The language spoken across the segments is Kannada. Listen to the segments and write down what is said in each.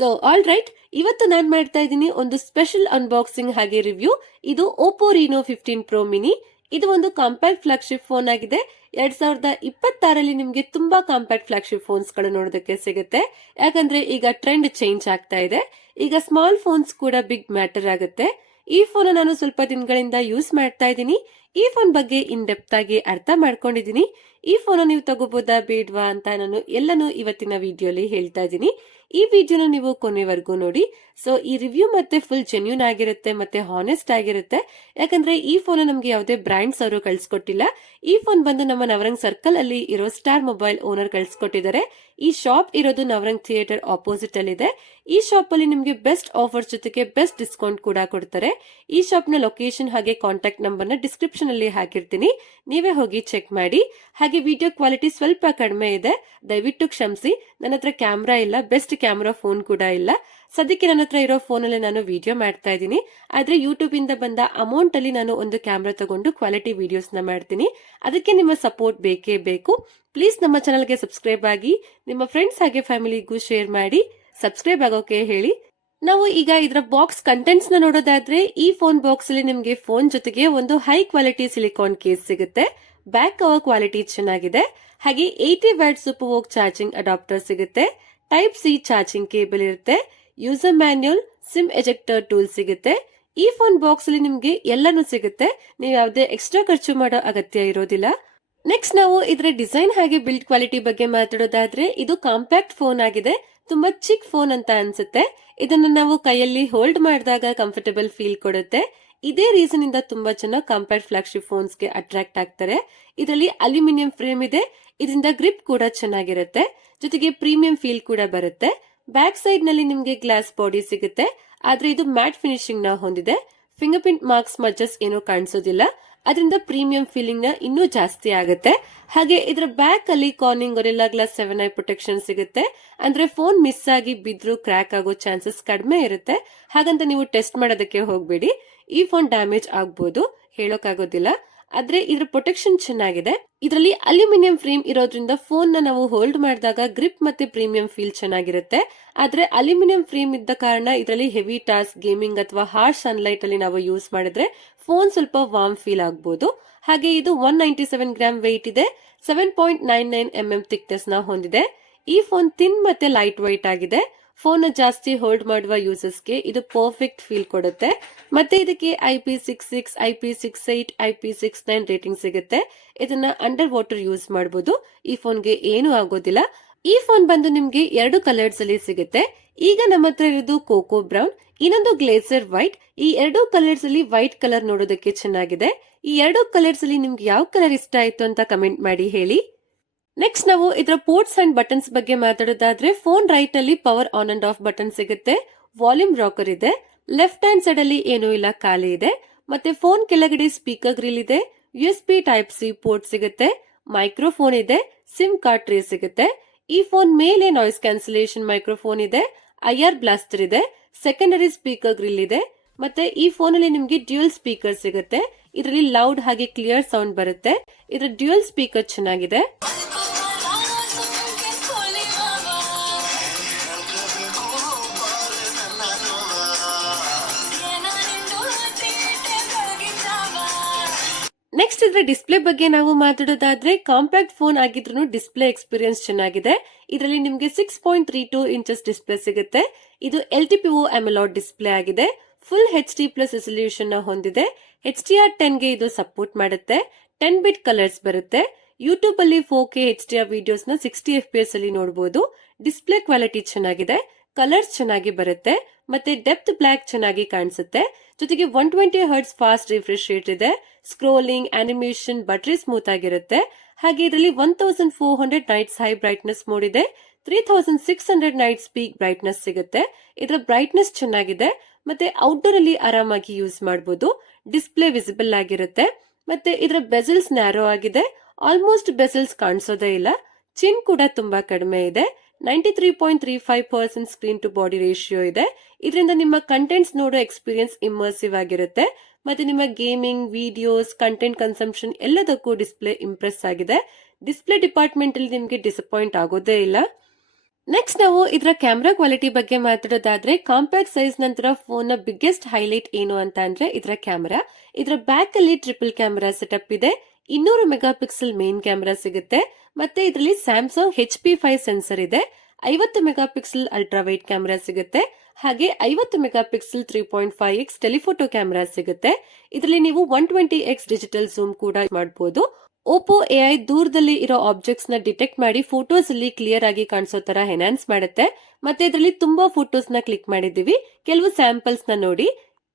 ಸೊ ಆಲ್ ರೈಟ್, ಇವತ್ತು ನಾನ್ ಮಾಡ್ತಾ ಇದ್ದೀನಿ ಒಂದು ಸ್ಪೆಷಲ್ ಅನ್ಬಾಕ್ಸಿಂಗ್ ಹಾಗೆ ರಿವ್ಯೂ. ಇದು ಓಪೋ ರೀನೋ 15 ಪ್ರೋ ಮಿನಿ. ಇದು ಒಂದು ಕಾಂಪ್ಯಾಕ್ಟ್ ಫ್ಲಾಗ್ಶಿಪ್ ಫೋನ್ ಆಗಿದೆ. 2026ರಲ್ಲಿ ನಿಮ್ಗೆ ತುಂಬಾ ಕಾಂಪ್ಯಾಕ್ಟ್ ಫ್ಲಾಗ್ಶಿಪ್ ಫೋನ್ಸ್ ಗಳು ನೋಡೋದಕ್ಕೆ ಸಿಗುತ್ತೆ. ಯಾಕಂದ್ರೆ ಈಗ ಟ್ರೆಂಡ್ ಚೇಂಜ್ ಆಗ್ತಾ ಇದೆ. ಈಗ ಸ್ಮಾಲ್ ಫೋನ್ಸ್ ಕೂಡ ಬಿಗ್ ಮ್ಯಾಟರ್ ಆಗುತ್ತೆ. ಈ ಫೋನ್ ನಾನು ಸ್ವಲ್ಪ ದಿನಗಳಿಂದ ಯೂಸ್ ಮಾಡ್ತಾ ಇದ್ದೀನಿ. ಈ ಫೋನ್ ಬಗ್ಗೆ ಇನ್ ಡೆಪ್ತ್ ಆಗಿ ಅರ್ಥ ಮಾಡ್ಕೊಂಡಿದ್ದೀನಿ. ಈ ಫೋನ್ ನೀವು ತಗೋಬಹುದಾ ಬೇಡ್ವಾ ಅಂತ ನಾನು ಎಲ್ಲನೂ ಇವತ್ತಿನ ವಿಡಿಯೋಲಿ ಹೇಳ್ತಾ ಇದ್ದೀನಿ. ಈ ವಿಡಿಯೋನ ನೀವು ಕೊನೆವರೆಗೂ ನೋಡಿ. ಸೊ ಈ ರಿವ್ಯೂ ಮತ್ತೆ ಫುಲ್ ಜೆನ್ಯೂನ್ ಆಗಿರುತ್ತೆ ಮತ್ತೆ ಹಾನೆಸ್ಟ್ ಆಗಿರುತ್ತೆ. ಯಾಕಂದ್ರೆ ಈ ಫೋನ್ ನಮ್ಗೆ ಯಾವುದೇ ಬ್ರಾಂಡ್ಸ್ ಅವರು ಕಳ್ಸಿಕೊಟ್ಟಿಲ್ಲ. ಈ ಫೋನ್ ಬಂದು ನಮ್ಮ ನವರಂಗ್ ಸರ್ಕಲ್ ಅಲ್ಲಿ ಇರೋ ಸ್ಟಾರ್ ಮೊಬೈಲ್ ಓನರ್ ಕಳ್ಸಿಕೊಟ್ಟಿದ್ದಾರೆ. ಈ ಶಾಪ್ ಇರೋದು ನವರಂಗ್ ಥಿಯೇಟರ್ ಆಪೋಸಿಟ್ ಅಲ್ಲಿ ಇದೆ. ಈ ಶಾಪ್ ಅಲ್ಲಿ ನಿಮ್ಗೆ ಬೆಸ್ಟ್ ಆಫರ್ಸ್ ಜೊತೆಗೆ ಬೆಸ್ಟ್ ಡಿಸ್ಕೌಂಟ್ ಕೂಡ ಕೊಡ್ತಾರೆ. ಈ ಶಾಪ್ ನ ಲೊಕೇಶನ್ ಹಾಗೆ ಕಾಂಟ್ಯಾಕ್ಟ್ ನಂಬರ್ ನ ಡಿಸ್ಕ್ರಿಪ್ಷನ್ ಅಲ್ಲಿ ಹಾಕಿರ್ತೀನಿ, ನೀವೇ ಹೋಗಿ ಚೆಕ್ ಮಾಡಿ. ಹಾಗೆ ವಿಡಿಯೋ ಕ್ವಾಲಿಟಿ ಸ್ವಲ್ಪ ಕಡಿಮೆ ಇದೆ, ದಯವಿಟ್ಟು ಕ್ಷಮಿಸಿ. ನನ್ನ ಹತ್ರ ಕ್ಯಾಮ್ರಾ ಇಲ್ಲ, ಬೆಸ್ಟ್ ಕ್ಯಾಮ್ರಾ ಫೋನ್ ಕೂಡ ಇಲ್ಲ. ಸದ್ಯಕ್ಕೆ ನನ್ನ ಹತ್ರ ಇರೋ ಫೋನ್ ಅಲ್ಲಿ ನಾನು ವಿಡಿಯೋ ಮಾಡ್ತಾ ಇದ್ದೀನಿ. ಆದ್ರೆ ಯೂಟ್ಯೂಬ್ ಇಂದ ಬಂದ ಅಮೌಂಟ್ ಅಲ್ಲಿ ನಾನು ಒಂದು ಕ್ಯಾಮ್ರಾ ತಗೊಂಡು ಕ್ವಾಲಿಟಿ ವಿಡಿಯೋಸ್ ನ ಮಾಡ್ತೀನಿ. ಅದಕ್ಕೆ ನಿಮ್ಮ ಸಪೋರ್ಟ್ ಬೇಕೇ ಬೇಕು. ಪ್ಲೀಸ್ ನಮ್ಮ ಚಾನಲ್ಗೆ ಸಬ್ಸ್ಕ್ರೈಬ್ ಆಗಿ, ನಿಮ್ಮ ಫ್ರೆಂಡ್ಸ್ ಹಾಗೆ ಫ್ಯಾಮಿಲಿಗೂ ಶೇರ್ ಮಾಡಿ, ಸಬ್ಸ್ಕ್ರೈಬ್ ಆಗೋಕೆ ಹೇಳಿ. ನಾವು ಈಗ ಇದರ ಬಾಕ್ಸ್ ಕಂಟೆಂಟ್ಸ್ ನ ನೋಡೋದಾದ್ರೆ, ಈ ಫೋನ್ ಬಾಕ್ಸ್ ಅಲ್ಲಿ ನಿಮ್ಗೆ ಫೋನ್ ಜೊತೆಗೆ ಒಂದು ಹೈ ಕ್ವಾಲಿಟಿ ಸಿಲಿಕಾನ್ ಕೇಸ್ ಸಿಗುತ್ತೆ. ಬ್ಯಾಕ್ ಕವರ್ ಕ್ವಾಲಿಟಿ ಚೆನ್ನಾಗಿದೆ. ಹಾಗೆ 80 watt super woke charging adapter ಸಿಗುತ್ತೆ. ಟೈಪ್ ಸಿ ಚಾರ್ಜಿಂಗ್ ಕೇಬಲ್ ಇರುತ್ತೆ. User manual, sim ejector tool ಸಿಗುತ್ತೆ. ಈ ಫೋನ್ ಬಾಕ್ಸ್ ಅಲ್ಲಿ ನಿಮ್ಗೆ ಎಲ್ಲಾನು ಸಿಗುತ್ತೆ. ನೀವು ಯಾವುದೇ ಎಕ್ಸ್ಟ್ರಾ ಖರ್ಚು ಮಾಡೋ ಅಗತ್ಯ ಇರೋದಿಲ್ಲ. ನೆಕ್ಸ್ಟ್ ನಾವು ಇದರ ಡಿಸೈನ್ ಹಾಗೆ ಬಿಲ್ಡ್ ಕ್ವಾಲಿಟಿ ಬಗ್ಗೆ ಮಾತಾಡೋದಾದ್ರೆ, ಇದು ಕಾಂಪ್ಯಾಕ್ಟ್ ಫೋನ್ ಆಗಿದೆ. ತುಂಬಾ ಚಿಕ್ ಫೋನ್ ಅಂತ ಅನ್ಸುತ್ತೆ. ಇದನ್ನ ನಾವು ಕೈಯಲ್ಲಿ ಹೋಲ್ಡ್ ಮಾಡಿದಾಗ ಕಂಫರ್ಟಬಲ್ ಫೀಲ್ ಕೊಡುತ್ತೆ. ಇದೇ ರೀಸನ್ ಇಂದ ತುಂಬಾ ಜನ ಕಾಂಪ್ಯಾಕ್ಟ್ ಫ್ಲಾಗ್ಶಿಪ್ ಫೋನ್ಸ್ ಗೆ ಅಟ್ರಾಕ್ಟ್ ಆಗ್ತಾರೆ. ಇದರಲ್ಲಿ ಅಲ್ಯೂಮಿನಿಯಂ ಫ್ರೇಮ್ ಇದೆ. ಇದರಿಂದ ಗ್ರಿಪ್ ಕೂಡ ಚೆನ್ನಾಗಿರುತ್ತೆ, ಜೊತೆಗೆ ಪ್ರೀಮಿಯಂ ಫೀಲ್ ಕೂಡ ಬರುತ್ತೆ. ಬ್ಯಾಕ್ ಸೈಡ್ ನಲ್ಲಿ ನಿಮ್ಗೆ ಗ್ಲಾಸ್ ಬಾಡಿ ಸಿಗುತ್ತೆ, ಆದ್ರೆ ಇದು ಮ್ಯಾಟ್ ಫಿನಿಶಿಂಗ್ ನ ಹೊಂದಿದೆ. ಫಿಂಗರ್ ಪ್ರಿಂಟ್ ಮಾರ್ಕ್ಸ್ ಮಜ್ಜಸ್ ಏನೂ ಕಾಣಿಸೋದಿಲ್ಲ, ಅದರಿಂದ ಪ್ರೀಮಿಯಂ ಫೀಲಿಂಗ್ ನ ಇನ್ನೂ ಜಾಸ್ತಿ ಆಗುತ್ತೆ. ಹಾಗೆ ಇದರ ಬ್ಯಾಕ್ ಅಲ್ಲಿ Corning gorilla glass 7i protection ಸಿಗುತ್ತೆ. ಅಂದ್ರೆ ಫೋನ್ ಮಿಸ್ ಆಗಿ ಬಿದ್ರು ಕ್ರ್ಯಾಕ್ ಆಗೋ ಚಾನ್ಸಸ್ ಕಡಿಮೆ ಇರುತ್ತೆ. ಹಾಗಂತ ನೀವು ಟೆಸ್ಟ್ ಮಾಡೋದಕ್ಕೆ ಹೋಗ್ಬೇಡಿ. ಈ ಫೋನ್ ಡ್ಯಾಮೇಜ್ ಆಗ್ಬಹುದು, ಹೇಳೋಕ್ಕಾಗೋದಿಲ್ಲ. ಆದ್ರೆ ಇದ್ರ ಪ್ರೊಟೆಕ್ಷನ್ ಚೆನ್ನಾಗಿದೆ. ಇದರಲ್ಲಿ ಅಲ್ಯೂಮಿನಿಯಂ ಫ್ರೇಮ್ ಇರೋದ್ರಿಂದ ಫೋನ್ ನ ನಾವು ಹೋಲ್ಡ್ ಮಾಡಿದಾಗ ಗ್ರಿಪ್ ಮತ್ತೆ ಪ್ರೀಮಿಯಂ ಫೀಲ್ ಚೆನ್ನಾಗಿರುತ್ತೆ. ಆದ್ರೆ ಅಲ್ಯೂಮಿನಿಯಂ ಫ್ರೇಮ್ ಇದ್ದ ಕಾರಣ ಇದರಲ್ಲಿ ಹೆವಿ ಟಾಸ್ಕ್, ಗೇಮಿಂಗ್ ಅಥವಾ ಹಾರ್ಶ್ ಸನ್ಲೈಟ್ ಅಲ್ಲಿ ನಾವು ಯೂಸ್ ಮಾಡಿದ್ರೆ ಫೋನ್ ಸ್ವಲ್ಪ ವಾರ್ಮ್ ಫೀಲ್ ಆಗಬಹುದು. ಹಾಗೆ ಇದು 197 ಗ್ರಾಮ್ ವೆಯ್ಟ್ ಇದೆ. 7.99 mm ಥಿಕ್ನೆಸ್ ನ ಹೊಂದಿದೆ. ಈ ಫೋನ್ ಥಿನ್ ಮತ್ತೆ ಲೈಟ್ ವೈಟ್ ಆಗಿದೆ. ಫೋನ್ ಜಾಸ್ತಿ ಹೋಲ್ಡ್ ಮಾಡುವ ಯೂಸರ್ಸ್ಗೆ ಇದು ಪರ್ಫೆಕ್ಟ್ ಫೀಲ್ ಕೊಡುತ್ತೆ. ಮತ್ತೆ ಇದಕ್ಕೆ IP66, IP68, IP69 ರೇಟಿಂಗ್ ಸಿಗುತ್ತೆ. ಇದನ್ನ ಅಂಡರ್ ವಾಟರ್ ಯೂಸ್ ಮಾಡಬಹುದು. ಈ ಫೋನ್ಗೆ ಏನು ಆಗೋದಿಲ್ಲ. ಈ ಫೋನ್ ಬಂದು ನಿಮ್ಗೆ 2 ಕಲರ್ಸ್ ಅಲ್ಲಿ ಸಿಗುತ್ತೆ. ಈಗ ನಮ್ಮ ಹತ್ರ ಇರೋದು ಕೋಕೋ ಬ್ರೌನ್, ಇನ್ನೊಂದು ಗ್ಲೇಸರ್ ವೈಟ್. ಈ 2 ಕಲರ್ಸ್ ಅಲ್ಲಿ ವೈಟ್ ಕಲರ್ ನೋಡೋದಕ್ಕೆ ಚೆನ್ನಾಗಿದೆ. ಈ 2 ಕಲರ್ಸ್ ಅಲ್ಲಿ ನಿಮ್ಗೆ ಯಾವ ಕಲರ್ ಇಷ್ಟ ಆಯ್ತು ಅಂತ ಕಮೆಂಟ್ ಮಾಡಿ ಹೇಳಿ. ನೆಕ್ಸ್ಟ್ ನಾವು ಇದರ ಪೋರ್ಟ್ಸ್ ಅಂಡ್ ಬಟನ್ಸ್ ಬಗ್ಗೆ ಮಾತಾಡೋದಾದ್ರೆ, ಫೋನ್ ರೈಟ್ ಅಲ್ಲಿ power on and of button ಸಿಗುತ್ತೆ. ವಾಲ್ಯೂಮ್ ರಾಕರ್ ಇದೆ. ಲೆಫ್ಟ್ ಹ್ಯಾಂಡ್ ಸೈಡ್ ಅಲ್ಲಿ ಏನೂ ಇಲ್ಲ, ಖಾಲಿ ಇದೆ. ಮತ್ತೆ ಫೋನ್ ಕೆಳಗಡೆ ಸ್ಪೀಕರ್ ಗ್ರಿಲ್ ಇದೆ. USB ಟೈಪ್ ಸಿ ಪೋರ್ಟ್ ಸಿಗುತ್ತೆ. ಮೈಕ್ರೋಫೋನ್ ಇದೆ. ಸಿಮ್ ಕಾರ್ಡ್ ಟ್ರೇ ಸಿಗುತ್ತೆ. ಈ ಫೋನ್ ಮೇಲೆ ನಾಯ್ಸ್ ಕ್ಯಾನ್ಸಲೇಷನ್ ಮೈಕ್ರೋಫೋನ್ ಇದೆ. IR ಬ್ಲಾಸ್ಟರ್ ಇದೆ. ಸೆಕೆಂಡರಿ ಸ್ಪೀಕರ್ ಗ್ರಿಲ್ ಇದೆ. ಮತ್ತೆ ಈ ಫೋನ್ ಅಲ್ಲಿ ನಿಮ್ಗೆ ಡ್ಯೂಯಲ್ ಸ್ಪೀಕರ್ ಸಿಗುತ್ತೆ. ಇದರಲ್ಲಿ ಲೌಡ್ ಹಾಗೆ ಕ್ಲಿಯರ್ ಸೌಂಡ್ ಬರುತ್ತೆ. ಇದರ ಡ್ಯೂಯಲ್ ಸ್ಪೀಕರ್ ಚೆನ್ನಾಗಿದೆ. ನೆಕ್ಸ್ಟ್ ಇದರ ಡಿಸ್ಪ್ಲೇ ಬಗ್ಗೆ ನಾವು ಮಾತಾಡೋದಾದ್ರೆ, ಕಾಂಪ್ಯಾಕ್ಟ್ ಫೋನ್ ಆಗಿದ್ರು ಡಿಸ್ಪ್ಲೇ ಎಕ್ಸ್ಪೀರಿಯನ್ಸ್ ಚೆನ್ನಾಗಿದೆ. ಇದರಲ್ಲಿ ನಿಮ್ಗೆ 6.32 ಇಂಚಸ್ ಡಿಸ್ಪ್ಲೇ ಸಿಗುತ್ತೆ. ಇದು LTPO AMOLED ಡಿಸ್ಪ್ಲೇ ಆಗಿದೆ. ಫುಲ್ HD+ ರೆಸಲ್ಯೂಷನ್ ನ ಹೊಂದಿದೆ. HDR10 ಗೆ ಇದು ಸಪೋರ್ಟ್ ಮಾಡುತ್ತೆ. 10 ಬಿಟ್ ಕಲರ್ಸ್ ಬರುತ್ತೆ. ಯೂಟ್ಯೂಬ್ ಅಲ್ಲಿ 4K HDR ವಿಡಿಯೋಸ್ ನ 60 FPS ಅಲ್ಲಿ ನೋಡಬಹುದು. ಡಿಸ್ಪ್ಲೇ ಕ್ವಾಲಿಟಿ ಚೆನ್ನಾಗಿದೆ. ಕಲರ್ಸ್ ಚೆನ್ನಾಗಿ ಬರುತ್ತೆ. ಮತ್ತೆ ಡೆಪ್ತ್ ಬ್ಲಾಕ್ ಚೆನ್ನಾಗಿ ಕಾಣಿಸುತ್ತೆ. ಜೊತೆಗೆ 120 Hz ಫಾಸ್ಟ್ ರಿಫ್ರೆಶ್ ರೇಟ್ ಇದೆ. ಸ್ಕ್ರೋಲಿಂಗ್, ಅನಿಮೇಷನ್, ಬ್ಯಾಟರಿ ಸ್ಮೂತ್ ಆಗಿರುತ್ತೆ. ಹಾಗೆ ಇದರಲ್ಲಿ 1400 ನೈಟ್ಸ್ ಹೈ ಬ್ರೈಟ್ನೆಸ್ ಮೋಡ್ ಇದೆ. 3600 ನೈಟ್ಸ್ ಪೀಕ್ ಬ್ರೈಟ್ನೆಸ್ ಸಿಗುತ್ತೆ. ಇದರ ಬ್ರೈಟ್ನೆಸ್ ಚೆನ್ನಾಗಿದೆ. ಮತ್ತೆ ಔಟ್ಡೋರ್ ಅಲ್ಲಿ ಆರಾಮಾಗಿ ಯೂಸ್ ಮಾಡಬಹುದು. ಡಿಸ್ಪ್ಲೇ ವಿಸಿಬಲ್ ಆಗಿರುತ್ತೆ. ಮತ್ತೆ ಇದರ ಬೆಸಲ್ಸ್ ನ್ಯಾರೋ ಆಗಿದೆ. ಆಲ್ಮೋಸ್ಟ್ ಬೆಸಲ್ಸ್ ಕಾಣಿಸೋದೇ ಇಲ್ಲ. ಚಿನ್ ಕೂಡ ತುಂಬಾ ಕಡಿಮೆ ಇದೆ. 93.35% ಸ್ಕ್ರೀನ್ ಟು ಬಾಡಿ ರೇಷಿಯೋ ಇದೆ. ಇದರಿಂದ ನಿಮ್ಮ ಕಂಟೆಂಟ್ಸ್ ನೋಡೋ ಎಕ್ಸ್ಪೀರಿಯನ್ಸ್ ಇಮರ್ಸಿವ್ ಆಗಿರುತ್ತೆ. ಮತ್ತೆ ನಿಮ್ಮ ಗೇಮಿಂಗ್, ವಿಡಿಯೋಸ್, ಕಂಟೆಂಟ್ ಕನ್ಸಂಪ್ಷನ್ ಎಲ್ಲದಕ್ಕೂ ಡಿಸ್ಪ್ಲೇ ಇಂಪ್ರೆಸ್ ಆಗಿದೆ. ಡಿಸ್ಪ್ಲೇ ಡಿಪಾರ್ಟ್ಮೆಂಟ್ ಅಲ್ಲಿ ನಿಮ್ಗೆ ಡಿಸಪಾಯಿಂಟ್ ಆಗೋದೇ ಇಲ್ಲ. ನೆಕ್ಸ್ಟ್ ನಾವು ಇದರ ಕ್ಯಾಮ್ರಾ ಕ್ವಾಲಿಟಿ ಬಗ್ಗೆ ಮಾತಾಡೋದಾದ್ರೆ ಕಾಂಪ್ಯಾಕ್ಟ್ ಸೈಜ್ ನಂತರ ಫೋನ್ ನ ಬಿಗ್ಗೆಸ್ಟ್ ಹೈಲೈಟ್ ಏನು ಅಂತ ಅಂದ್ರೆ ಇದರ ಕ್ಯಾಮೆರಾ. ಇದರ ಬ್ಯಾಕ್ ಅಲ್ಲಿ ಟ್ರಿಪಲ್ ಕ್ಯಾಮೆರಾ ಸೆಟಪ್ ಇದೆ, 200 ಮೆಗಾ ಪಿಕ್ಸೆಲ್ ಮೇನ್ ಕ್ಯಾಮೆರಾ ಸಿಗುತ್ತೆ, ಮತ್ತೆ ಇದರಲ್ಲಿ ಸ್ಯಾಮ್ಸಂಗ್ HP5 ಸೆನ್ಸರ್ ಇದೆ, 50 mega pixel ultra wide camera ಸಿಗುತ್ತೆ, ಹಾಗೆ 50 mega pixel 3.5x telephoto camera ಸಿಗುತ್ತೆ. ಇದರಲ್ಲಿ ನೀವು 120x ಡಿಜಿಟಲ್ ಝೂಮ್ ಕೂಡ ಮಾಡಬಹುದು. ಓಪೋ ಎಐ ದೂರದಲ್ಲಿ ಇರೋ ಆಬ್ಜೆಕ್ಟ್ಸ್ ನ ಡಿಟೆಕ್ಟ್ ಮಾಡಿ ಫೋಟೋಸ್ ಅಲ್ಲಿ ಕ್ಲಿಯರ್ ಆಗಿ ಕಾಣಿಸೋ ತರ ಎನ್ಹಾನ್ಸ್ ಮಾಡುತ್ತೆ. ಮತ್ತೆ ಇದರಲ್ಲಿ ತುಂಬಾ ಫೋಟೋಸ್ ನ ಕ್ಲಿಕ್ ಮಾಡಿದೀವಿ, ಕೆಲವು ಸ್ಯಾಂಪಲ್ಸ್ ನ ನೋಡಿ.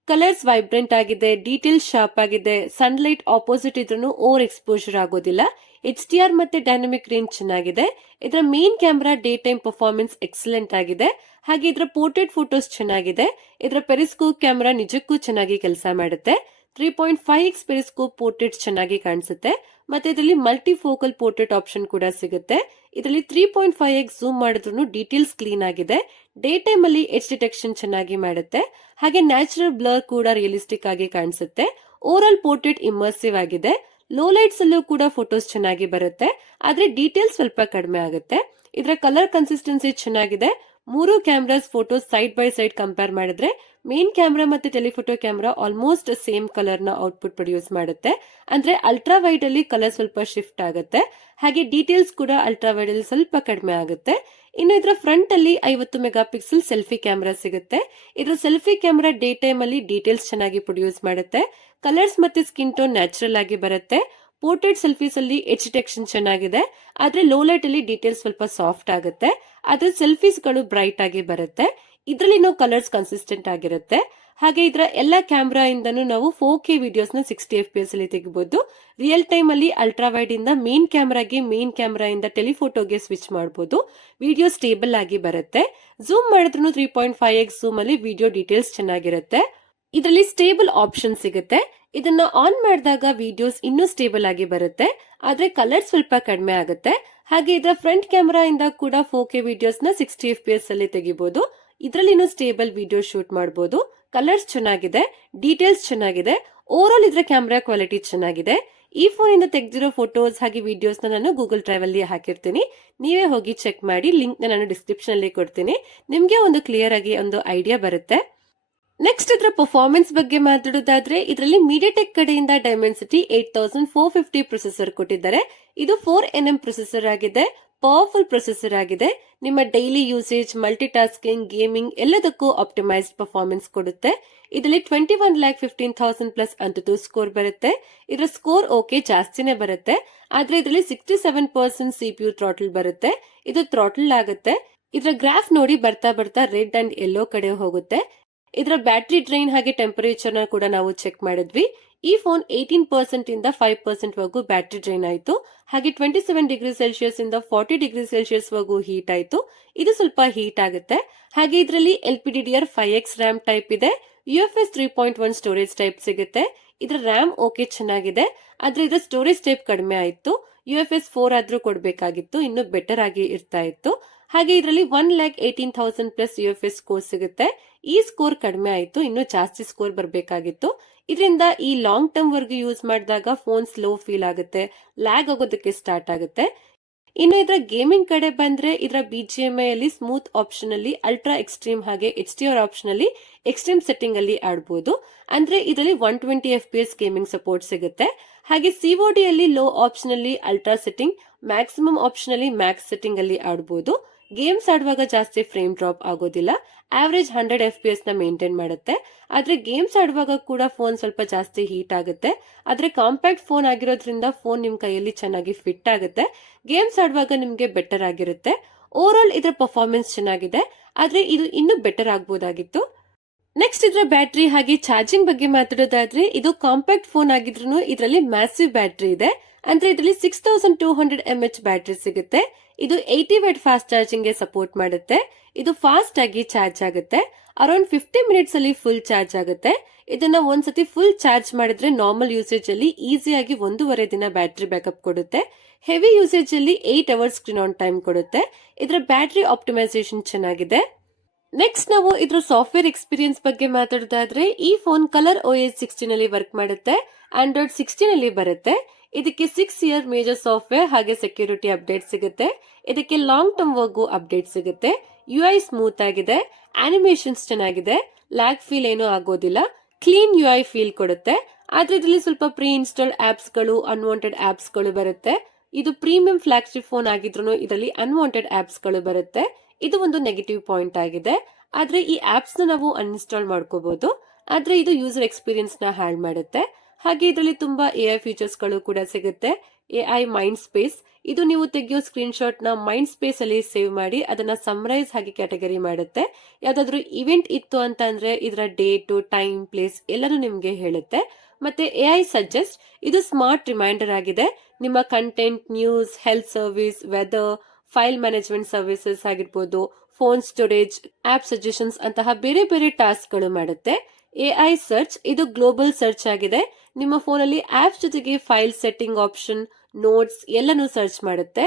ಕಲರ್ಸ್ ವೈಬ್ರೆಂಟ್ ಆಗಿದೆ, ಡೀಟೇಲ್ಸ್ ಶಾರ್ಪ್ ಆಗಿದೆ, ಸನ್ಲೈಟ್ ಆಪೋಸಿಟ್ ಇದ್ರೂ ಓವರ್ ಎಕ್ಸ್ಪೋಜರ್ ಆಗೋದಿಲ್ಲ, HDR ಮತ್ತೆ ಡೈನಾಮಿಕ್ ರೇಂಜ್ ಚೆನ್ನಾಗಿದೆ. ಇದರ main camera day time performance excellent ಆಗಿದೆ, ಹಾಗೆ ಇದರ ಪೋರ್ಟ್ರೇಟ್ ಫೋಟೋಸ್ ಚೆನ್ನಾಗಿದೆ. ಇದರ ಪೆರಿಸ್ಕೋಪ್ ಕ್ಯಾಮೆರಾ ನಿಜಕ್ಕೂ ಚೆನ್ನಾಗಿ ಕೆಲಸ ಮಾಡುತ್ತೆ. 3.5x ಪೆರಿಸ್ಕೋಪ್ ಪೋರ್ಟ್ರೇಟ್ ಚೆನ್ನಾಗಿ ಕಾಣಿಸುತ್ತೆ, ಮತ್ತೆ ಇದರಲ್ಲಿ ಮಲ್ಟಿ ಫೋಕಲ್ ಪೋರ್ಟ್ರೇಟ್ ಆಪ್ಷನ್ ಕೂಡ ಸಿಗುತ್ತೆ. ಇದರಲ್ಲಿ 3.5x ಝೂಮ್ ಮಾಡಿದ್ರು ಡೀಟೇಲ್ಸ್ ಕ್ಲೀನ್ ಆಗಿದೆ, ಡೇ ಟೈಮ್ ಅಲ್ಲಿ ಎಡ್ಜ್ ಡಿಟೆಕ್ಷನ್ ಚೆನ್ನಾಗಿ ಮಾಡುತ್ತೆ, ಹಾಗೆ ನ್ಯಾಚುರಲ್ ಬ್ಲರ್ ಕೂಡ ರಿಯಲಿಸ್ಟಿಕ್ ಆಗಿ ಕಾಣಿಸುತ್ತೆ. ಓವರ್ ಆಲ್ ಪೋರ್ಟ್ರೇಟ್ ಇಮರ್ಸಿವ್ ಆಗಿದೆ. ಲೋ ಲೈಟ್ಸ್ ಅಲ್ಲೂ ಕೂಡ ಫೋಟೋಸ್ ಚೆನ್ನಾಗಿ ಬರುತ್ತೆ, ಆದ್ರೆ ಡೀಟೇಲ್ಸ್ ಸ್ವಲ್ಪ ಕಡಿಮೆ ಆಗುತ್ತೆ. ಇದರ ಕಲರ್ ಕನ್ಸಿಸ್ಟೆನ್ಸಿ ಚೆನ್ನಾಗಿದೆ. 3 cameras photos side by side compare ಮಾಡಿದ್ರೆ ಮೇನ್ ಕ್ಯಾಮ್ರಾ ಮತ್ತೆ telephoto camera almost same colour ನ ಔಟ್ಪುಟ್ ಪ್ರೊಡ್ಯೂಸ್ ಮಾಡುತ್ತೆ. ಅಂದ್ರೆ ಅಲ್ಟ್ರಾ ವೈಡ್ ಅಲ್ಲಿ ಕಲರ್ ಸ್ವಲ್ಪ ಶಿಫ್ಟ್ ಆಗುತ್ತೆ, ಹಾಗೆ ಡೀಟೇಲ್ಸ್ ಕೂಡ ಅಲ್ಟ್ರಾ ವೈಡ್ ಅಲ್ಲಿ ಸ್ವಲ್ಪ ಕಡಿಮೆ ಆಗುತ್ತೆ. ಇನ್ನು ಇದರ ಫ್ರಂಟ್ ಅಲ್ಲಿ 50 ಮೆಗಾ ಪಿಕ್ಸೆಲ್ ಸೆಲ್ಫಿ ಕ್ಯಾಮೆರಾ ಸಿಗುತ್ತೆ. ಇದರ ಸೆಲ್ಫಿ ಕ್ಯಾಮೆರಾ ಡೇ ಟೈಮ್ ಅಲ್ಲಿ ಡೀಟೇಲ್ಸ್ ಚೆನ್ನಾಗಿ ಪ್ರೊಡ್ಯೂಸ್ ಮಾಡುತ್ತೆ, ಕಲರ್ಸ್ ಮತ್ತೆ ಸ್ಕಿನ್ ಟೋನ್ ನ್ಯಾಚುರಲ್ ಆಗಿ ಬರುತ್ತೆ. ಪೋರ್ಟ್ರೇಟ್ ಸೆಲ್ಫೀಸ್ ಅಲ್ಲಿ ಎಡ್ಜ್ ಡಿಟೆಕ್ಷನ್ ಚೆನ್ನಾಗಿದೆ, ಆದ್ರೆ ಲೋ ಲೈಟ್ ಅಲ್ಲಿ ಡೀಟೇಲ್ಸ್ ಸ್ವಲ್ಪ ಸಾಫ್ಟ್ ಆಗುತ್ತೆ, ಆದ್ರೆ ಸೆಲ್ಫೀಸ್ ಗಳು ಬ್ರೈಟ್ ಆಗಿ ಬರುತ್ತೆ. ಇದರಲ್ಲಿ ನಾವು ಕಲರ್ಸ್ ಕನ್ಸಿಸ್ಟೆಂಟ್ ಆಗಿರುತ್ತೆ. ಹಾಗೆ ಇದರ ಎಲ್ಲ ಕ್ಯಾಮ್ರಾ ಇಂದನೂ ನಾವು 4K ವಿಡಿಯೋಸ್ ನ 60 FPS ಅಲ್ಲಿ ತೆಗಿಬಹುದು. ರಿಯಲ್ ಟೈಮ್ ಅಲ್ಲಿ ಅಲ್ಟ್ರಾ ವೈಡ್ ಇಂದ ಮೇನ್ ಕ್ಯಾಮ್ರಾಗೆ, ಮೇನ್ ಕ್ಯಾಮ್ರಾ ಇಂದ ಟೆಲಿಫೋಟೋಗೆ ಸ್ವಿಚ್ ಮಾಡಬಹುದು. ವಿಡಿಯೋ ಸ್ಟೇಬಲ್ ಆಗಿ ಬರುತ್ತೆ. ಝೂಮ್ ಮಾಡಿದ್ರು 3.5x ಝೂಮ್ ಅಲ್ಲಿ ವಿಡಿಯೋ ಡೀಟೇಲ್ಸ್ ಚೆನ್ನಾಗಿರುತ್ತೆ. ಇದರಲ್ಲಿ ಸ್ಟೇಬಲ್ ಆಪ್ಷನ್ ಸಿಗುತ್ತೆ, ಇದನ್ನ ಆನ್ ಮಾಡಿದಾಗ ವಿಡಿಯೋಸ್ ಇನ್ನೂ ಸ್ಟೇಬಲ್ ಆಗಿ ಬರುತ್ತೆ, ಆದ್ರೆ ಕಲರ್ ಸ್ವಲ್ಪ ಕಡಿಮೆ ಆಗುತ್ತೆ. ಹಾಗೆ ಇದರ ಫ್ರಂಟ್ ಕ್ಯಾಮೆರಾ ಇಂದ ಕೂಡ 4K ವಿಡಿಯೋಸ್ ನ 60 FPS ಅಲ್ಲಿ ತೆಗಿಬಹುದು. ಇದರಲ್ಲಿನೂ ಸ್ಟೇಬಲ್ ವಿಡಿಯೋ ಶೂಟ್ ಮಾಡಬಹುದು. ಕಲರ್ಸ್ ಚೆನ್ನಾಗಿದೆ, ಡೀಟೇಲ್ಸ್ ಚೆನ್ನಾಗಿದೆ. ಓವರ್ ಆಲ್ ಇದರ ಕ್ಯಾಮೆರಾ ಕ್ವಾಲಿಟಿ ಚೆನ್ನಾಗಿದೆ. ಈ ಫೋನ್ ಇಂದ ತೆಗೆದಿರೋ ಫೋಟೋಸ್ ಹಾಗೆ ವಿಡಿಯೋಸ್ ನಾನು ಗೂಗಲ್ ಡ್ರೈವ್ ಅಲ್ಲಿ ಹಾಕಿರ್ತೀನಿ, ನೀವೇ ಹೋಗಿ ಚೆಕ್ ಮಾಡಿ. ಲಿಂಕ್ ನಾನು ಡಿಸ್ಕ್ರಿಪ್ಷನ್ ಅಲ್ಲಿ ಕೊಡ್ತೀನಿ, ನಿಮ್ಗೆ ಒಂದು ಕ್ಲಿಯರ್ ಆಗಿ ಒಂದು ಐಡಿಯಾ ಬರುತ್ತೆ. ನೆಕ್ಸ್ಟ್ ಇದರ ಪರ್ಫಾರ್ಮೆನ್ಸ್ ಬಗ್ಗೆ ಮಾತಾಡೋದಾದ್ರೆ ಇದರಲ್ಲಿ ಮೀಡಿಯಾಟೆಕ್ ಕಡೆಯಿಂದ ಡೈಮೆನ್ಸಿಟಿ 8450 ಪ್ರೊಸೆಸರ್ ಕೊಟ್ಟಿದ್ದಾರೆ. ಇದು 4nm ಪ್ರೊಸೆಸರ್ ಆಗಿದೆ, ಪವರ್ಫುಲ್ ಪ್ರೊಸೆಸರ್ ಆಗಿದೆ. ನಿಮ್ಮ daily usage, multi tasking, gaming ಎಲ್ಲದಕ್ಕೂ ಆಪ್ಟಿಮೈಸ್ಡ್ ಪರ್ಫಾರ್ಮೆನ್ಸ್ ಕೊಡುತ್ತೆ. ಇದರಲ್ಲಿ 21,15,000 ಪ್ಲಸ್ ಅಂತದ್ದು ಸ್ಕೋರ್ ಬರುತ್ತೆ. ಇದರ ಸ್ಕೋರ್ ಓಕೆ ಜಾಸ್ತಿನೇ ಬರುತ್ತೆ, ಆದ್ರೆ ಇದರಲ್ಲಿ 67% CPU ಥ್ರಾಟಲ್ ಬರುತ್ತೆ. ಇದು ಥ್ರಾಟಲ್ ಆಗುತ್ತೆ. ಇದರ ಗ್ರಾಫ್ ನೋಡಿ ಬರ್ತಾ ಬರ್ತಾ ರೆಡ್ ಅಂಡ್ ಯೆಲ್ಲೋ ಕಡೆ ಹೋಗುತ್ತೆ. ಇದರ ಬ್ಯಾಟರಿ ಡ್ರೈನ್ ಹಾಗೆ ಟೆಂಪರೇಚರ್ ನ ಕೂಡ ನಾವು ಚೆಕ್ ಮಾಡಿದ್ವಿ. ಈ ಫೋನ್ 18% ಇಂದ 5% ವರೆಗೂ ಬ್ಯಾಟರಿ ಡ್ರೈನ್ ಆಯ್ತು, ಹಾಗೆ 27 ಡಿಗ್ರಿ ಸೆಲ್ಸಿಯಸ್ ಇಂದ 40 ಡಿಗ್ರಿ ಸೆಲ್ಸಿಯಸ್ ವರೆಗೂ ಹೀಟ್ ಆಯ್ತು. ಇದು ಸ್ವಲ್ಪ ಹೀಟ್ ಆಗುತ್ತೆ. ಹಾಗೆ ಇದರಲ್ಲಿ LPDDR5X ರ್ಯಾಮ್ ಟೈಪ್ ಇದೆ, UFS 3.1 ಸ್ಟೋರೇಜ್ ಟೈಪ್ ಸಿಗುತ್ತೆ. ಇದರ ರ್ಯಾಮ್ ಓಕೆ ಚೆನ್ನಾಗಿದೆ, ಆದ್ರೆ ಇದರ ಸ್ಟೋರೇಜ್ ಟೈಪ್ ಕಡಿಮೆ ಆಯ್ತು. UFS 4 ಆದ್ರೂ ಕೊಡಬೇಕಾಗಿತ್ತು, ಇನ್ನು ಬೆಟರ್ ಆಗಿ ಇರ್ತಾ ಇತ್ತು. ಹಾಗೆ ಇದರಲ್ಲಿ 1,18,000 ಪ್ಲಸ್ UFS ಸ್ಕೋರ್ ಸಿಗುತ್ತೆ. ಈ ಸ್ಕೋರ್ ಕಡಿಮೆ ಆಯ್ತು, ಇನ್ನು ಜಾಸ್ತಿ ಸ್ಕೋರ್ ಬರಬೇಕಾಗಿತ್ತು. ಇದರಿಂದ ಈ ಲಾಂಗ್ ಟರ್ಮ್ ವರ್ಗು ಯೂಸ್ ಮಾಡಿದಾಗ ಫೋನ್ ಸ್ಲೋ ಫೀಲ್ ಆಗುತ್ತೆ, ಲ್ಯಾಗ್ ಆಗೋದಕ್ಕೆ ಸ್ಟಾರ್ಟ್ ಆಗುತ್ತೆ. ಇನ್ನು ಇದರ ಗೇಮಿಂಗ್ ಕಡೆ ಬಂದ್ರೆ ಇದರ BGMI ಅಲ್ಲಿ ಸ್ಮೂತ್ ಆಪ್ಷನ್ ಅಲ್ಲಿ ಅಲ್ಟ್ರಾ ಎಕ್ಸ್ಟ್ರೀಮ್ ಹಾಗೆ HDR ಆಪ್ಷನ್ ಅಲ್ಲಿ ಎಕ್ಸ್ಟ್ರೀಮ್ ಸೆಟ್ಟಿಂಗ್ ಅಲ್ಲಿ ಆಡಬಹುದು. ಅಂದ್ರೆ ಇದರಲ್ಲಿ 120 FPS ಗೇಮಿಂಗ್ ಸಪೋರ್ಟ್ ಸಿಗುತ್ತೆ. ಹಾಗೆ COD ಅಲ್ಲಿ ಲೋ ಆಪ್ಷನ್ ಅಲ್ಲಿ ಅಲ್ಟ್ರಾ ಸೆಟ್ಟಿಂಗ್, ಮ್ಯಾಕ್ಸಿಮಮ್ ಆಪ್ಷನ್ ಅಲ್ಲಿ ಮ್ಯಾಕ್ಸ್ ಸೆಟ್ಟಿಂಗ್ ಅಲ್ಲಿ ಆಡಬಹುದು. ಗೇಮ್ಸ್ ಆಡುವಾಗ ಜಾಸ್ತಿ ಫ್ರೇಮ್ ಡ್ರಾಪ್ ಆಗೋದಿಲ್ಲ, ಆವರೇಜ್ 100 FPS ನ ಮೇಂಟೈನ್ ಮಾಡುತ್ತೆ. ಆದ್ರೆ ಗೇಮ್ಸ್ ಆಡುವಾಗ ಕೂಡ ಫೋನ್ ಸ್ವಲ್ಪ ಜಾಸ್ತಿ ಹೀಟ್ ಆಗುತ್ತೆ, ಆದ್ರೆ ಕಾಂಪ್ಯಾಕ್ಟ್ ಫೋನ್ ಆಗಿರೋದ್ರಿಂದ ಫೋನ್ ನಿಮ್ ಕೈಯಲ್ಲಿ ಚೆನ್ನಾಗಿ ಫಿಟ್ ಆಗುತ್ತೆ. ಗೇಮ್ಸ್ ಆಡುವಾಗ ನಿಮ್ಗೆ ಬೆಟರ್ ಆಗಿರುತ್ತೆ. ಓವರ್ ಆಲ್ ಇದರ ಪರ್ಫಾರ್ಮೆನ್ಸ್ ಚೆನ್ನಾಗಿದೆ, ಆದ್ರೆ ಇದು ಇನ್ನೂ ಬೆಟರ್ ಆಗಬಹುದಾಗಿತ್ತು. ನೆಕ್ಸ್ಟ್ ಇದರ ಬ್ಯಾಟರಿ ಹಾಗೆ ಚಾರ್ಜಿಂಗ್ ಬಗ್ಗೆ ಮಾತಾಡೋದಾದ್ರೆ ಇದು ಕಾಂಪ್ಯಾಕ್ಟ್ ಫೋನ್ ಆಗಿದ್ರು ಇದರಲ್ಲಿ ಮ್ಯಾಸಿವ್ ಬ್ಯಾಟರಿ ಇದೆ. ಅಂದ್ರೆ ಇದರಲ್ಲಿ 6200 mAh ಬ್ಯಾಟರಿ ಸಿಗುತ್ತೆ. ಇದು 80 ವ್ಯಾಟ್ ಫಾಸ್ಟ್ ಚಾರ್ಜಿಂಗ್ ಗೆ ಸಪೋರ್ಟ್ ಮಾಡುತ್ತೆ. ಇದು ಫಾಸ್ಟ್ ಆಗಿ ಚಾರ್ಜ್ ಆಗುತ್ತೆ, ಅರೌಂಡ್ 50 ಮಿನಿಟ್ಸ್ ಅಲ್ಲಿ ಫುಲ್ ಚಾರ್ಜ್ ಆಗುತ್ತೆ. ಇದನ್ನ ಒಂದ್ಸತಿ ಫುಲ್ ಚಾರ್ಜ್ ಮಾಡಿದ್ರೆ ನಾರ್ಮಲ್ ಯೂಸೇಜ್ ಅಲ್ಲಿ ಈಸಿಯಾಗಿ 1.5 ದಿನ ಬ್ಯಾಟರಿ ಬ್ಯಾಕಪ್ ಕೊಡುತ್ತೆ. ಹೆವಿ ಯೂಸೇಜ್ ಅಲ್ಲಿ 8 ಅವರ್ಸ್ ಸ್ಕ್ರೀನ್ ಆನ್ ಟೈಮ್ ಕೊಡುತ್ತೆ. ಇದರ ಬ್ಯಾಟರಿ ಆಪ್ಟಿಮೈಸೇಷನ್ ಚೆನ್ನಾಗಿದೆ. ನೆಕ್ಸ್ಟ್ ನಾವು ಇದರ ಸಾಫ್ಟ್ವೇರ್ ಎಕ್ಸ್ಪೀರಿಯನ್ಸ್ ಬಗ್ಗೆ ಮಾತಾಡೋದಾದ್ರೆ ಈ ಫೋನ್ ಕಲರ್ OS 16 ಅಲ್ಲಿ ವರ್ಕ್ ಮಾಡುತ್ತೆ, ಆಂಡ್ರಾಯ್ಡ್ 16 ಅಲ್ಲಿ ಬರುತ್ತೆ. ಇದಕ್ಕೆ 6 ಇಯರ್ ಮೇಜರ್ ಸಾಫ್ಟ್ವೇರ್ ಹಾಗೆ ಸೆಕ್ಯೂರಿಟಿ ಅಪ್ಡೇಟ್ ಸಿಗುತ್ತೆ. ಇದಕ್ಕೆ ಲಾಂಗ್ ಟರ್ಮ್ ವರ್ಗೂ ಅಪ್ಡೇಟ್ ಸಿಗುತ್ತೆ. UI ಸ್ಮೂತ್ ಆಗಿದೆ, ಆನಿಮೇಷನ್ಸ್ ಚೆನ್ನಾಗಿದೆ, ಲ್ಯಾಗ್ ಫೀಲ್ ಏನೂ ಆಗೋದಿಲ್ಲ, ಕ್ಲೀನ್ UI ಫೀಲ್ ಕೊಡುತ್ತೆ. ಆದ್ರೆ ಇದರಲ್ಲಿ ಸ್ವಲ್ಪ ಪ್ರೀ ಇನ್ಸ್ಟಾಲ್ಡ್ ಆಪ್ಸ್ ಗಳು, ಅನ್ವಾಂಟೆಡ್ ಆಪ್ಸ್ ಗಳು ಬರುತ್ತೆ. ಇದು ಪ್ರೀಮಿಯಂ ಫ್ಲಾಗ್ಶಿಪ್ ಫೋನ್ ಆಗಿದ್ರು ಇದರಲ್ಲಿ ಅನ್ವಾಂಟೆಡ್ ಆಪ್ಸ್ ಗಳು ಬರುತ್ತೆ. ಇದು ಒಂದು ನೆಗೆಟಿವ್ ಪಾಯಿಂಟ್ ಆಗಿದೆ. ಆದ್ರೆ ಈ ಆಪ್ಸ್ ನ ನಾವು ಅನ್ಇನ್ಸ್ಟಾಲ್ ಮಾಡ್ಕೋಬಹುದು. ಆದ್ರೆ ಇದು ಯೂಸರ್ ಎಕ್ಸ್ಪೀರಿಯನ್ಸ್ ನ ಹಾಳು ಮಾಡುತ್ತೆ. ಹಾಗೆ ಇದರಲ್ಲಿ ತುಂಬಾ AI ಫೀಚರ್ಸ್ ಗಳು ಕೂಡ ಸಿಗುತ್ತೆ. AI ಮೈಂಡ್ ಸ್ಪೇಸ್, ಇದು ನೀವು ತೆಗೆಯೋ ಸ್ಕ್ರೀನ್ ಶಾಟ್ ನ ಮೈಂಡ್ ಸ್ಪೇಸ್ ಅಲ್ಲಿ ಸೇವ್ ಮಾಡಿ ಅದನ್ನ ಸಮರೈಸ್ ಹಾಗೆ ಕ್ಯಾಟಗರಿ ಮಾಡುತ್ತೆ. ಯಾವ್ದಾದ್ರು ಇವೆಂಟ್ ಇತ್ತು ಅಂತ ಅಂದ್ರೆ ಇದರ ಡೇಟ್, ಟೈಮ್, ಪ್ಲೇಸ್ ಎಲ್ಲಾನು ನಿಮ್ಗೆ ಹೇಳುತ್ತೆ. ಮತ್ತೆ AI ಸಜೆಸ್ಟ್, ಇದು ಸ್ಮಾರ್ಟ್ ರಿಮೈಂಡರ್ ಆಗಿದೆ. ನಿಮ್ಮ content, news, health service, weather, file management services ಆಗಿರ್ಬೋದು, ಫೋನ್ ಸ್ಟೋರೇಜ್, ಆಪ್ ಸಜೆಷನ್ಸ್ ಅಂತಹ ಬೇರೆ ಬೇರೆ ಟಾಸ್ಕ್ ಗಳು ಮಾಡುತ್ತೆ. AI ಸರ್ಚ್, ಇದು ಗ್ಲೋಬಲ್ ಸರ್ಚ್ ಆಗಿದೆ. ನಿಮ್ಮ ಫೋನಲ್ಲಿ ಆಪ್ಸ್ ಜೊತೆಗೆ ಫೈಲ್ ಸೆಟ್ಟಿಂಗ್ ಆಪ್ಷನ್, ನೋಟ್ಸ್ ಎಲ್ಲನೂ ಸರ್ಚ್ ಮಾಡುತ್ತೆ.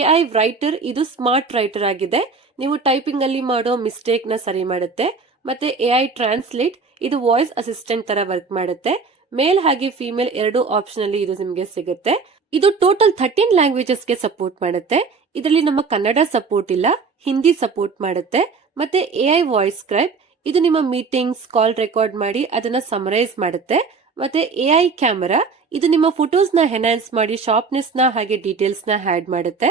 AI ರೈಟರ್, ಇದು ಸ್ಮಾರ್ಟ್ ರೈಟರ್ ಆಗಿದೆ. ನೀವು ಟೈಪಿಂಗ್ ಅಲ್ಲಿ ಮಾಡೋ ಮಿಸ್ಟೇಕ್ ನ ಸರಿ ಮಾಡುತ್ತೆ. ಮತ್ತೆ AI ಟ್ರಾನ್ಸ್ಲೇಟ್, ಇದು ವಾಯ್ಸ್ ಅಸಿಸ್ಟೆಂಟ್ ತರ ವರ್ಕ್ ಮಾಡುತ್ತೆ. ಮೇಲ್ ಹಾಗೆ ಫಿಮೇಲ್ ಎರಡು ಆಪ್ಷನ್ ಅಲ್ಲಿ ಇದು ನಿಮಗೆ ಸಿಗುತ್ತೆ. ಇದು ಟೋಟಲ್ 13 ಲ್ಯಾಂಗ್ವೇಜಸ್ ಗೆ ಸಪೋರ್ಟ್ ಮಾಡುತ್ತೆ. ಇದರಲ್ಲಿ ನಮ್ಮ ಕನ್ನಡ ಸಪೋರ್ಟ್ ಇಲ್ಲ, ಹಿಂದಿ ಸಪೋರ್ಟ್ ಮಾಡುತ್ತೆ. ಮತ್ತೆ AI ವಾಯ್ಸ್ ಸ್ಕ್ರೈಬ್, ಇದು ನಿಮ್ಮ ಮೀಟಿಂಗ್ಸ್, ಕಾಲ್ ರೆಕಾರ್ಡ್ ಮಾಡಿ ಅದನ್ನ ಸಮರೈಸ್ ಮಾಡುತ್ತೆ. ಮತ್ತೆ AI ಕ್ಯಾಮೆರಾ, ಇದು ನಿಮ್ಮ ಫೋಟೋಸ್ ನ ಎನ್ಹಾನ್ಸ್ ಮಾಡಿ ಶಾರ್ಪ್ನೆಸ್ ನ ಹಾಗೆ ಡೀಟೇಲ್ಸ್ ನ ಆಡ್ ಮಾಡುತ್ತೆ.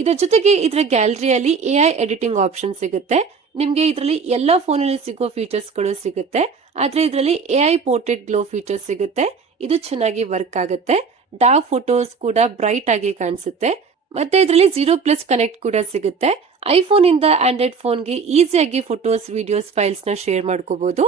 ಇದರ ಜೊತೆಗೆ ಇದರ ಗ್ಯಾಲರಿಯಲ್ಲಿ AI ಎಡಿಟಿಂಗ್ ಆಪ್ಷನ್ ಸಿಗುತ್ತೆ. ನಿಮ್ಗೆ ಇದರಲ್ಲಿ ಎಲ್ಲಾ ಫೋನ್ ಅಲ್ಲಿ ಸಿಗೋ ಫೀಚರ್ಸ್ ಗಳು ಸಿಗುತ್ತೆ. ಆದ್ರೆ ಇದರಲ್ಲಿ AI ಪೋರ್ಟ್ರೇಟ್ ಗ್ಲೋ ಫೀಚರ್ ಸಿಗುತ್ತೆ. ಇದು ಚೆನ್ನಾಗಿ ವರ್ಕ್ ಆಗುತ್ತೆ. ಡಾರ್ಕ್ ಫೋಟೋಸ್ ಕೂಡ ಬ್ರೈಟ್ ಆಗಿ ಕಾಣಿಸುತ್ತೆ. ಮತ್ತೆ ಇದರಲ್ಲಿ 0+ ಕನೆಕ್ಟ್ ಕೂಡ ಸಿಗುತ್ತೆ. ಐಫೋನ್ ಇಂದ ಆಂಡ್ರಾಯ್ಡ್ ಫೋನ್ಗೆ ಈಸಿಯಾಗಿ ಫೋಟೋಸ್, ವಿಡಿಯೋಸ್, ಫೈಲ್ಸ್ ನ ಶೇರ್ ಮಾಡ್ಕೋಬಹುದು.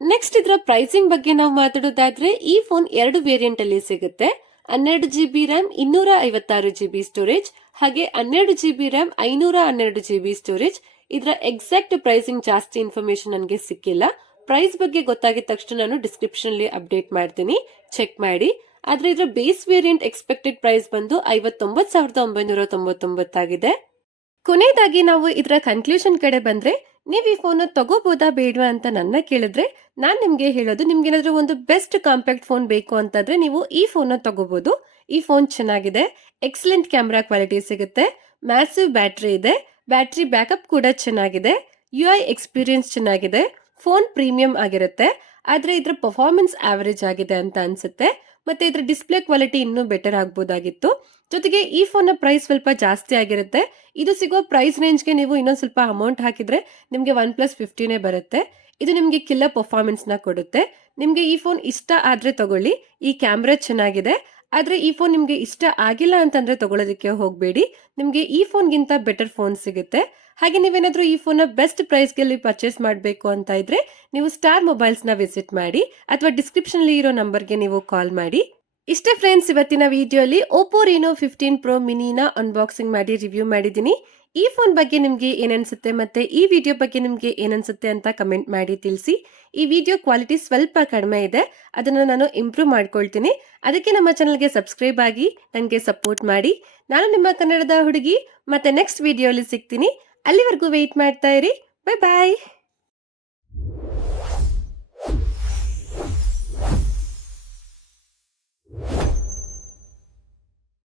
ನೆಕ್ಸ್ಟ್ ಇದರ ಪ್ರೈಸಿಂಗ್ ಬಗ್ಗೆ ನಾವು ಮಾತಾಡೋದಾದ್ರೆ ಈ ಫೋನ್ 2 ವೇರಿಯಂಟ್ ಅಲ್ಲಿ ಸಿಗುತ್ತೆ. 12GB RAM, 256GB ಸ್ಟೋರೇಜ್, ಹಾಗೆ 12GB RAM, 512GB ಸ್ಟೋರೇಜ್. ಇದರ ಎಕ್ಸಾಕ್ಟ್ ಪ್ರೈಸಿಂಗ್ ಜಾಸ್ತಿ ಇನ್ಫಾರ್ಮೇಶನ್ ನನಗೆ ಸಿಕ್ಕಿಲ್ಲ. ಪ್ರೈಸ್ ಬಗ್ಗೆ ಗೊತ್ತಾಗಿದ ತಕ್ಷಣ ನಾನು ಡಿಸ್ಕ್ರಿಪ್ಷನ್ ಅಲ್ಲಿ ಅಪ್ಡೇಟ್ ಮಾಡ್ತೀನಿ, ಚೆಕ್ ಮಾಡಿ. ಆದ್ರೆ ಇದರ ಬೇಸ್ ವೇರಿಯಂಟ್ ಎಕ್ಸ್ಪೆಕ್ಟೆಡ್ ಪ್ರೈಸ್ ಬಂದು 59,999 ಆಗಿದೆ. ಕೊನೆಯದಾಗಿ ನಾವು ಇದರ ಕನ್ಕ್ಲೂಷನ್ ಕಡೆ ಬಂದ್ರೆ, ನೀವು ಈ ಫೋನ್ ತಗೋಬಹುದಾ ಬೇಡವಾ ಅಂತ ನನ್ನ ಕೇಳಿದ್ರೆ ನಾನ್ ನಿಮ್ಗೆ ಹೇಳೋದು, ನಿಮ್ಗೆ ಏನಾದ್ರೂ ಒಂದು ಬೆಸ್ಟ್ ಕಾಂಪ್ಯಾಕ್ಟ್ ಫೋನ್ ಬೇಕು ಅಂತಂದ್ರೆ ನೀವು ಈ ಫೋನ್ ತಗೋಬಹುದು. ಈ ಫೋನ್ ಚೆನ್ನಾಗಿದೆ, ಎಕ್ಸಲೆಂಟ್ ಕ್ಯಾಮೆರಾ ಕ್ವಾಲಿಟಿ ಸಿಗುತ್ತೆ, ಮ್ಯಾಸಿವ್ ಬ್ಯಾಟರಿ ಇದೆ, ಬ್ಯಾಟರಿ ಬ್ಯಾಕಪ್ ಕೂಡ ಚೆನ್ನಾಗಿದೆ, UI ಎಕ್ಸ್ಪೀರಿಯನ್ಸ್ ಚೆನ್ನಾಗಿದೆ, ಫೋನ್ ಪ್ರೀಮಿಯಂ ಆಗಿರುತ್ತೆ. ಆದ್ರೆ ಇದ್ರ ಪರ್ಫಾರ್ಮೆನ್ಸ್ ಆವರೇಜ್ ಆಗಿದೆ ಅಂತ ಅನ್ಸುತ್ತೆ. ಮತ್ತೆ ಇದ್ರ ಡಿಸ್ಪ್ಲೇ ಕ್ವಾಲಿಟಿ ಇನ್ನೂ ಬೆಟರ್ ಆಗ್ಬೋದಾಗಿತ್ತು. ಜೊತೆಗೆ ಈ ಫೋನ್ ನ ಪ್ರೈಸ್ ಸ್ವಲ್ಪ ಜಾಸ್ತಿ ಆಗಿರುತ್ತೆ. ಇದು ಸಿಗೋ ಪ್ರೈಸ್ ರೇಂಜ್ಗೆ ನೀವು ಇನ್ನೊಂದು ಸ್ವಲ್ಪ ಅಮೌಂಟ್ ಹಾಕಿದ್ರೆ ನಿಮ್ಗೆ OnePlus 50 ಬರುತ್ತೆ. ಇದು ನಿಮ್ಗೆ ಕಿಲ್ಲರ್ ಪರ್ಫಾರ್ಮೆನ್ಸ್ ನ ಕೊಡುತ್ತೆ. ನಿಮ್ಗೆ ಈ ಫೋನ್ ಇಷ್ಟ ಆದ್ರೆ ತಗೊಳ್ಳಿ, ಈ ಕ್ಯಾಮ್ರಾ ಚೆನ್ನಾಗಿದೆ. ಆದ್ರೆ ಈ ಫೋನ್ ನಿಮ್ಗೆ ಇಷ್ಟ ಆಗಿಲ್ಲ ಅಂತಂದ್ರೆ ತಗೊಳ್ಳೋದಕ್ಕೆ ಹೋಗ್ಬೇಡಿ. ನಿಮ್ಗೆ ಈ ಫೋನ್ಗಿಂತ ಬೆಟರ್ ಫೋನ್ ಸಿಗುತ್ತೆ. ಹಾಗೆ ನೀವೇನಾದ್ರೂ ಈ ಫೋನ್ ನ ಬೆಸ್ಟ್ ಪ್ರೈಸ್ ಗೆ ಪರ್ಚೇಸ್ ಮಾಡಬೇಕು ಅಂತ ಇದ್ರೆ ನೀವು ಸ್ಟಾರ್ ಮೊಬೈಲ್ಸ್ ನ ವಿಸಿಟ್ ಮಾಡಿ ಅಥವಾ ಡಿಸ್ಕ್ರಿಪ್ಷನ್ ಅಲ್ಲಿ ಇರೋ ನಂಬರ್ಗೆ ನೀವು ಕಾಲ್ ಮಾಡಿ. ಇಷ್ಟೇ ಫ್ರೆಂಡ್ಸ್, ಇವತ್ತಿನ ವಿಡಿಯೋಲಿ Oppo Reno 15 Pro mini ನ ಅನ್ಬಾಕ್ಸಿಂಗ್ ಮಾಡಿ ರಿವ್ಯೂ ಮಾಡಿದ್ದೀನಿ. ಈ ಫೋನ್ ಬಗ್ಗೆ ನಿಮ್ಗೆ ಏನನ್ಸುತ್ತೆ ಮತ್ತೆ ಈ ವಿಡಿಯೋ ಬಗ್ಗೆ ನಿಮ್ಗೆ ಏನನ್ಸುತ್ತೆ ಅಂತ ಕಮೆಂಟ್ ಮಾಡಿ ತಿಳಿಸಿ. ಈ ವಿಡಿಯೋ ಕ್ವಾಲಿಟಿ ಸ್ವಲ್ಪ ಕಡಿಮೆ ಇದೆ, ಅದನ್ನ ನಾನು ಇಂಪ್ರೂವ್ ಮಾಡ್ಕೊಳ್ತೀನಿ. ಅದಕ್ಕೆ ನಮ್ಮ ಚಾನಲ್ಗೆ ಸಬ್ಸ್ಕ್ರೈಬ್ ಆಗಿ ನನಗೆ ಸಪೋರ್ಟ್ ಮಾಡಿ. ನಾನು ನಿಮ್ಮ ಕನ್ನಡದ ಹುಡುಗಿ. ಮತ್ತೆ ನೆಕ್ಸ್ಟ್ ವಿಡಿಯೋಲಿ ಸಿಗ್ತೀನಿ. ಅಲ್ಲಿವರೆಗೂ ವೆಯ್ಟ್ ಮಾಡ್ತಾ ಇರಿ. ಬೈ ಬಾಯ್.